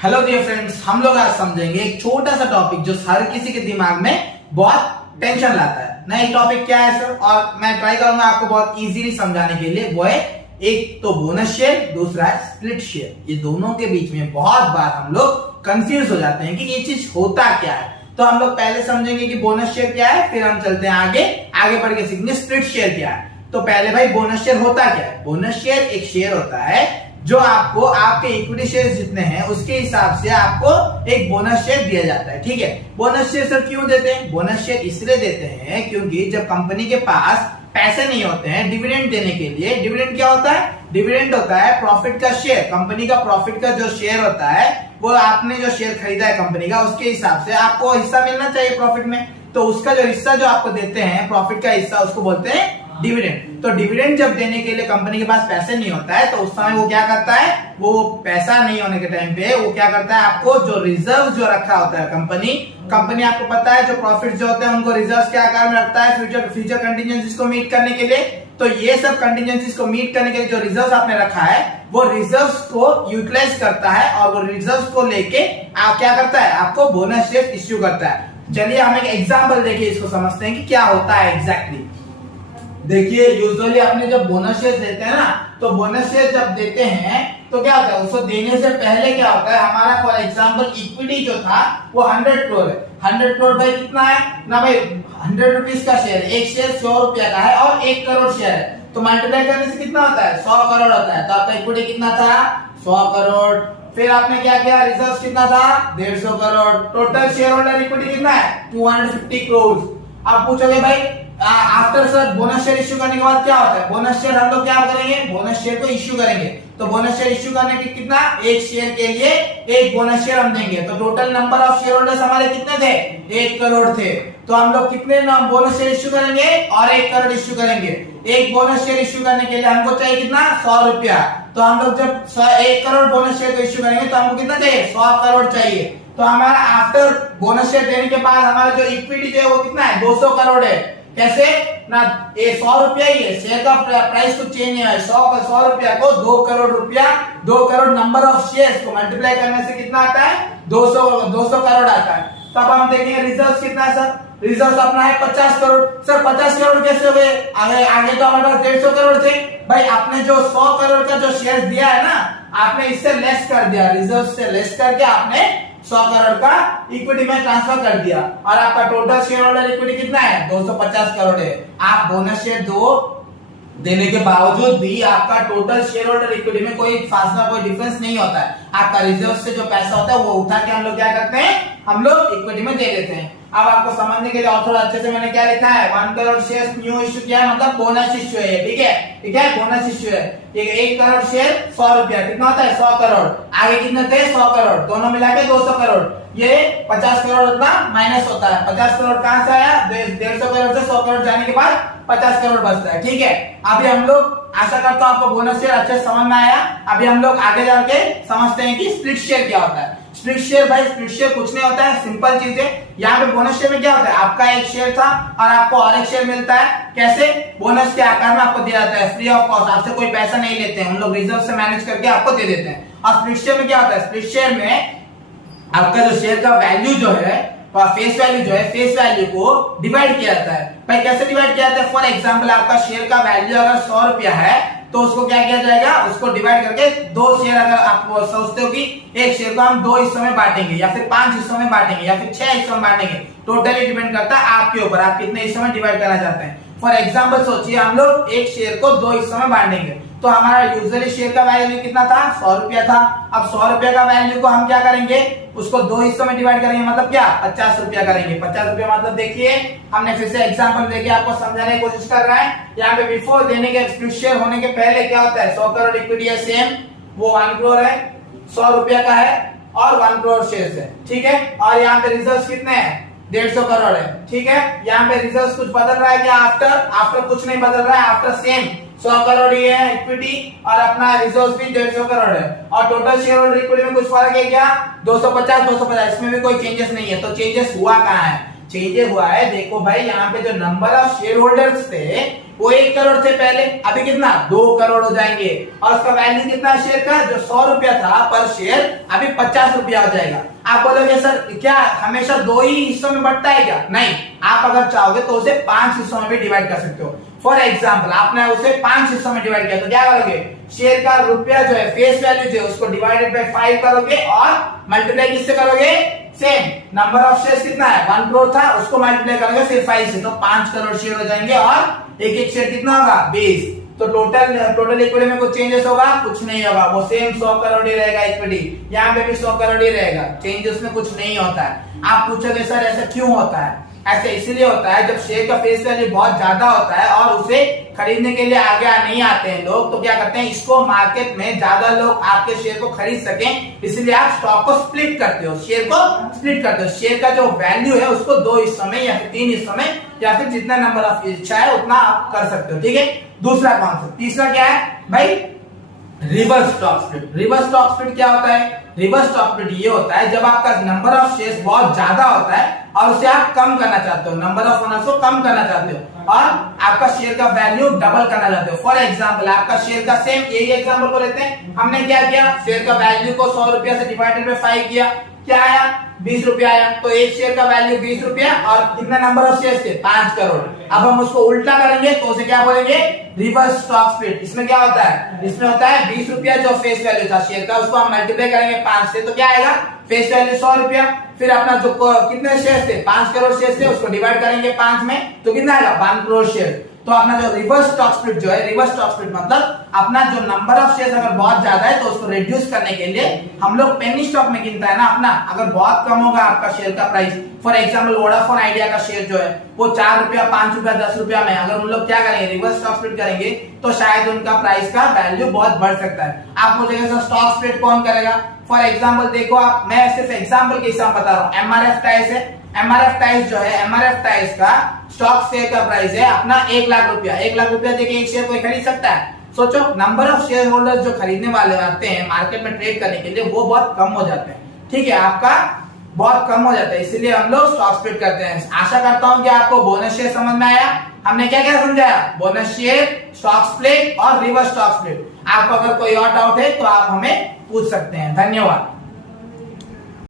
Hello dear friends, हम लोग आज समझेंगे एक छोटा सा टॉपिक जो हर किसी के दिमाग में बहुत टेंशन लाता है। ना ये टॉपिक क्या है सर, और मैं ट्राई करूंगा आपको बहुत इजीली समझाने के लिए। वो है एक तो बोनस शेयर, दूसरा है स्प्लिट शेयर। ये दोनों के बीच में बहुत बार हम लोग कंफ्यूज हो जाते हैं कि ये चीज होता क्या है। तो हम लोग पहले समझेंगे कि बोनस शेयर क्या है, फिर हम चलते हैं आगे बढ़ के सीखेंगे स्प्लिट शेयर क्या है। तो पहले भाई बोनस शेयर होता क्या है। बोनस शेयर एक शेयर होता है जो आपको आपके इक्विटी शेयर जितने हैं उसके हिसाब से आपको एक बोनस शेयर दिया जाता है। ठीक है, बोनस शेयर सर क्यों देते हैं? बोनस शेयर इसलिए देते हैं क्योंकि जब कंपनी के पास पैसे नहीं होते हैं डिविडेंड देने के लिए। डिविडेंड क्या होता है? डिविडेंड होता है प्रॉफिट का शेयर। कंपनी का प्रॉफिट का जो शेयर होता है वो आपने जो शेयर खरीदा है कंपनी का, उसके हिसाब से आपको हिस्सा मिलना चाहिए प्रॉफिट में। तो उसका जो हिस्सा जो आपको देते हैं प्रॉफिट का हिस्सा, उसको बोलते हैं डिविडेंड। तो डिविडेंड जब देने के लिए कंपनी के पास पैसे नहीं होता है तो उस समय वो क्या करता है, वो पैसा नहीं होने के टाइम पे वो क्या करता है, आपको जो रिजर्व जो रखा होता है कंपनी आपको पता है जो प्रॉफिट जो होते हैं उनको रिजर्व के आकार में रखता है फ्यूचर कंटीजेंसीज को मीट करने के लिए। तो ये सब कंटीजेंसीज को मीट करने के लिए जो रिजर्व आपने रखा है वो रिजर्व्स को यूटिलाइज करता है और वो रिजर्व्स को लेके आप क्या करता है, आपको बोनस शेयर इश्यू करता है। चलिए हम एक एग्जांपल देखिए, इसको समझते हैं कि क्या होता है एग्जैक्टली। देखिए यूजुअली आपने जब बोनस शेयर देते हैं ना, तो बोनस शेयर जब देते हैं तो क्या होता है, उसको देने से पहले क्या होता है, हमारा फॉर एग्जांपल इक्विटी जो था वो 100 करोड़ है। 100 करोड़ भाई कितना है ना भाई, 100 रुपीज का शेयर, एक शेयर 100 रुपया का है और 1 करोड़ शेयर है। तो मल्टीप्लाई करने से कितना होता है, 100 करोड़ होता है। तो आपका इक्विटी कितना था, 100 करोड़। फिर आपने क्या किया, रिजर्व कितना था, 150 crore. Total share holder equity कितना है, 250 करोड़। अब पूछोगे भाई after sir bonus share issue करने के बाद क्या होता है, बोनस शेयर हम लोग क्या करेंगे, बोनस शेयर को इश्यू करेंगे। तो बोनस शेयर इश्यू करने के कितना, एक शेयर के लिए एक बोनस शेयर हम देंगे। तो total number of share holders हमारे कितने थे, 1 करोड़ थे। तो हम लोग कितने बोनस शेयर इश्यू करेंगे, और 1 करोड़ इश्यू करेंगे। एक बोनस शेयर इश्यू करने के लिए हमको चाहिए कितना, 100 रुपया। तो हम लोग जब 1 करोड़ बोनस शेयर को इश्यू करेंगे तो हमको कितना चाहिए, 100 करोड़ चाहिए। तो हमारा आफ्टर बोनस शेयर देने के बाद हमारा जो इक्विटी जो है वो कितना है, 200 करोड़ है। कैसे ना, ये 100 रुपया ही है, शेयर का प्राइस कुछ चेंज नहीं है। 100 रुपया को 2 करोड़ रुपया, 2 करोड़ नंबर ऑफ शेयर्स को मल्टीप्लाई करने से कितना आता है, 200 करोड़ आता है। तब हम देखेंगे रिजर्व कितना है सर, रिजर्व अपना है 50 करोड़। सर 50 करोड़ कैसे हुए, आगे तो हमारे पास 150 करोड़ थे। भाई आपने जो 100 करोड़ का जो शेयर दिया है ना, आपने इससे लेस कर दिया, रिजर्व से लेस करके आपने 100 करोड़ का इक्विटी में ट्रांसफर कर दिया और आपका टोटल शेयर होल्डर इक्विटी कितना है, 250 करोड़ है। आप बोनस शेयर देने के बावजूद भी आपका टोटल शेयर होल्डर इक्विटी में कोई फासला, कोई डिफरेंस नहीं होता है। आपका रिजर्व से जो पैसा होता है वो उठा के हम लोग क्या करते हैं, हम लोग इक्विटी में दे देते हैं। अब आपको समझने के लिए और थोड़ा अच्छे से मैंने क्या लिखा है, 1 करोड़ शेयर न्यू इश्यू किया है, मतलब बोनस इश्यू है। ठीक है, बोनस इश्यू है। 1 करोड़ शेयर 100 रुपया, कितना होता है, 100 करोड़। आगे कितने थे, 100 करोड़, दोनों मिला के 200 करोड़। ये 50 करोड़ उतना माइनस होता है। 50 करोड़ कहां से आया, 150 करोड़ से 100 करोड़ जाने के बाद 50 करोड़ बचता है। ठीक है, अभी हम लोग आशा करता हूं आपको बोनस शेयर अच्छे समझ में आया। अभी हम लोग आगे जाके समझते हैं कि स्प्लिट शेयर क्या होता है। स्प्लिट शेयर भाई, स्प्लिट शेयर कुछ नहीं होता है, सिंपल चीज है। यहाँ पे बोनस शेयर में क्या होता है, आपका एक शेयर था और आपको और एक शेयर मिलता है। कैसे, बोनस के आकार में आपको दिया जाता है, फ्री ऑफ कॉस्ट, आपसे कोई पैसा नहीं लेते हैं, हम लोग रिजर्व से मैनेज करके आपको दे देते हैं। और स्प्लिट शेयर में क्या होता है, स्प्लिट शेयर में आपका जो शेयर का वैल्यू जो है, फेस वैल्यू जो है, फेस वैल्यू को डिवाइड किया जाता है। भाई कैसे डिवाइड किया जाता है, फॉर एग्जांपल आपका शेयर का वैल्यू अगर 100 रुपया है तो उसको क्या किया जाएगा, उसको डिवाइड करके 2 शेयर, अगर आप सोचते हो कि एक शेयर को हम 2 हिस्सों में बांटेंगे या फिर 5 हिस्सों में बांटेंगे या फिर 6 हिस्सों में बांटेंगे, टोटली डिपेंड करता है आपके ऊपर, आप कितने हिस्सों में डिवाइड करना चाहते हैं। फॉर एग्जांपल सोचिए हम लोग एक शेयर को 2 हिस्सों में बांटेंगे, तो हमारा यूजुअली शेयर का वैल्यू कितना था, 100 रुपया था। अब 100 रुपया का वैल्यू को हम क्या करेंगे, उसको 2 हिस्सों में डिवाइड करेंगे, मतलब क्या, 50 रुपया करेंगे। 50 रुपया मतलब देखिए, हमने फिर से एग्जांपल देके आपको समझाने की कोशिश कर रहा है। यहाँ पे बिफोर देने के, स्प्लिट शेयर होने के पहले क्या होता है, 100 करोड़ इक्विटी है, सेम वो 1 करोड़ है, 100 रुपया का है और 1 करोड़ शेयर है। ठीक है, और यहाँ पे रिजर्व कितने हैं, 150 करोड़ है। ठीक है, यहाँ पे रिजर्व कुछ बदल रहा है क्या, आफ्टर कुछ नहीं बदल रहा है, आफ्टर सेम 100 करोड़ ही है इक्विटी और अपना रिजर्व भी 150 करोड़ है। और टोटल शेयर होल्डर इक्विटी में कुछ फर्क है क्या, 250, इसमें भी कोई चेंजेस नहीं है। तो चेंजेस हुआ कहाँ है, चेंजेस हुआ है, देखो भाई यहाँ पे जो नंबर ऑफ शेयर होल्डर्स थे वो 1 करोड़ थे पहले, अभी कितना 2 करोड़ हो जाएंगे, और उसका वैल्यू कितना शेयर का, जो 100 रुपया था पर शेयर अभी 50 रुपया हो जाएगा। आप बोलोगे सर क्या हमेशा 2 ही हिस्सों में बढ़ता है क्या? नहीं, आप अगर चाहोगे तो उसे 5 हिस्सों में भी डिवाइड कर सकते हो। फॉर एग्जाम्पल आपने उसे 5 हिस्सों में डिवाइड किया तो क्या करोगे, शेयर का रुपया जो है फेस वैल्यू जो है उसको डिवाइडेड बाय 5 करोगे और मल्टीप्लाई किससे करोगे, सेम नंबर ऑफ शेयर्स कितना है 1 करोड़ था, उसको मल्टीप्लाई करोगे फिर 5 से, तो 5 करोड़ शेयर हो जाएंगे और एक एक शेयर कितना होगा 20। तो टोटल इक्विटी में कुछ चेंजेस होगा, कुछ नहीं होगा, वो सेम 100 करोड़ ही रहेगा इक्विटी, यहाँ पे भी 100 करोड़ ही रहेगा, चेंजेस में कुछ नहीं होता है। आप पूछोगे सर ऐसा क्यों होता है? ऐसे इसलिए होता है जब शेयर का फेस वैल्यू बहुत ज्यादा होता है और उसे खरीदने के लिए आगे नहीं आते हैं लोग, तो क्या करते हैं, इसको मार्केट में ज्यादा लोग आपके शेयर को खरीद सकें, इसलिए आप स्टॉक को स्प्लिट करते हो, शेयर को स्प्लिट करते हो। शेयर का जो वैल्यू है उसको 2 हिस्सों में या फिर 3 हिस्सों में या फिर जितना नंबर ऑफ इच्छा है उतना आप कर सकते हो। ठीक है, दूसरा कॉन्सेप्ट। तीसरा क्या है भाई, reverse stock split. Reverse stock split क्या होता है? रिवर्स स्टॉक स्प्लिट ये होता है जब आपका नंबर ऑफ शेयर्स बहुत ज्यादा होता है और उसे आप कम करना चाहते हो, नंबर ऑफ ओनर्स को कम करना चाहते हो और आपका शेयर का वैल्यू डबल करना चाहते हो। फॉर एग्जांपल आपका शेयर का सेम यही एग्जांपल को लेते हैं, हमने क्या किया, शेयर का वैल्यू को 100 रुपया से डिवाइडेड बाय 5 किया, क्या आया 20 रुपया आया, तो एक शेयर का वैल्यू 20 रुपया और कितना नंबर ऑफ शेयर्स थे 5 करोड़। अब हम उसको उल्टा करेंगे तो उसे क्या बोलेंगे, रिवर्स स्टॉक स्प्लिट। इसमें क्या होता है, इसमें होता है 20 रुपया जो फेस वैल्यू था शेयर का उसको हम मल्टीप्लाई करेंगे 5 से, तो क्या आएगा, फेस वैल्यू 100 रुपया, फिर अपना जो कितने शेयर थे 5 करोड़ शेयर थे उसको डिवाइड करेंगे 5 में, तो कितना आएगा 1 करोड़ शेयर। तो अपना जो रिवर्स स्टॉक स्प्लिट जो है, रिवर्स स्टॉक स्प्लिट मतलब अपना जो नंबर ऑफ शेयर्स अगर बहुत ज्यादा है तो उसको रिड्यूस करने के लिए हम लोग पेनी स्टॉक में गिनता है ना अपना, अगर बहुत कम होगा आपका शेयर का price, for example Vodafone idea का शेयर जो है वो 4 रुपया 5 रुपया 10 रुपया में, अगर उन लोग क्या करेंगे रिवर्स स्टॉक स्प्लिट करेंगे तो शायद उनका प्राइस का वैल्यू बहुत बढ़ सकता है। आप मुझे स्टॉक स्प्लिट कौन करेगा, फॉर एग्जांपल देखो आप, मैं सिर्फ एग्जांपल के हिसाब बता रहा हूँ, एमआरएफ टाइल्स है, एमआरएफ टाइल्स जो है, एमआरएफ टाइल्स का स्टॉक शेयर का प्राइस है अपना 1 लाख रुपया, 1 लाख रुपया देके एक शेयर कोई खरीद सकता है? सोचो, नंबर ऑफ शेयर होल्डर्स जो खरीदने वाले आते हैं मार्केट में ट्रेड करने के लिए वो बहुत कम हो जाते हैं। ठीक है, आपका बहुत कम हो जाता है, इसीलिए हम लोग स्टॉक स्प्लिट करते हैं। आशा करता हूं कि आपको बोनस शेयर समझ में आया। हमने क्या क्या समझाया, बोनस शेयर, स्टॉक स्प्लिट और रिवर्स स्टॉक स्प्लिट। आपको अगर कोई और डाउट है तो आप हमें पूछ सकते हैं। धन्यवाद।